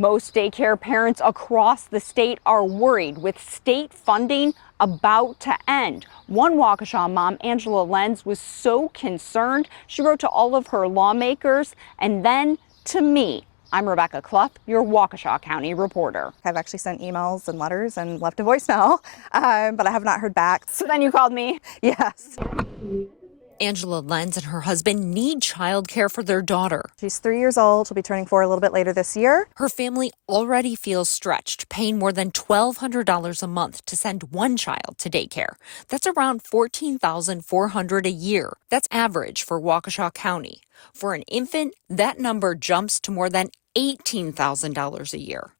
Most daycare parents across the state are worried with state funding about to end. One Waukesha mom, Angela Lenz, was so concerned she wrote to all of her lawmakers and then to me. I'm Rebecca Clough, your Waukesha County reporter. I've actually sent emails and letters and left a voicemail, but I have not heard back. So then you called me? Yes. Angela Lenz and her husband need childcare for their daughter. She's 3 years old. She'll be turning 4 a little bit later this year. Her family already feels stretched, paying more than $1,200 a month to send one child to daycare. That's around $14,400 a year. That's average for Waukesha County. For an infant, that number jumps to more than $18,000 a year.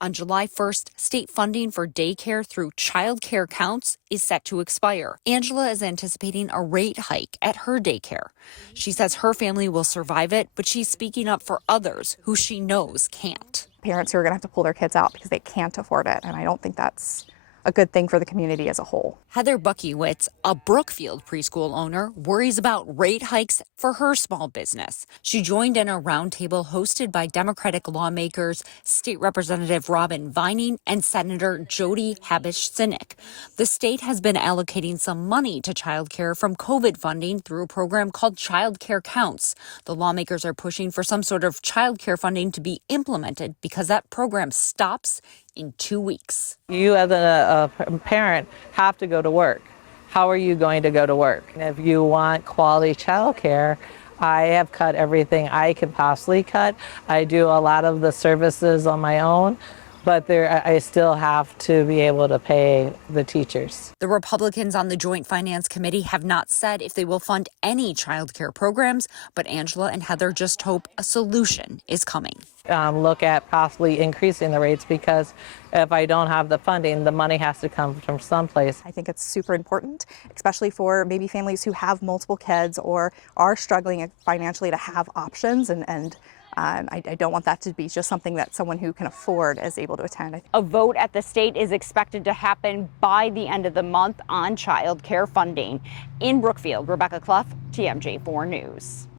On July 1st, state funding for daycare through Child Care Counts is set to expire. Angela is anticipating a rate hike at her daycare. She says her family will survive it, but she's speaking up for others who she knows can't. Parents who are going to have to pull their kids out because they can't afford it, and I don't think that's a good thing for the community as a whole. Heather Bucky Witz, a Brookfield preschool owner, worries about rate hikes for her small business. She joined in a roundtable hosted by Democratic lawmakers, State Representative Robin Vining and Senator Jody Habush-Cynic. The state has been allocating some money to childcare from COVID funding through a program called Child Care Counts. The lawmakers are pushing for some sort of childcare funding to be implemented because that program stops in 2 weeks. You as a parent have to go to work. How are you going to go to work? If you want quality childcare, I have cut everything I can possibly cut. I do a lot of the services on my own, but I still have to be able to pay the teachers. The Republicans on the Joint Finance Committee have not said if they will fund any child care programs, but Angela and Heather just hope a solution is coming. Look at possibly increasing the rates, because if I don't have the funding, the money has to come from someplace. I think it's super important, especially for maybe families who have multiple kids or are struggling financially to have options, and I don't want that to be just something that someone who can afford is able to attend. A vote at the state is expected to happen by the end of the month on child care funding. In Brookfield, Rebecca Clough, TMJ4 News.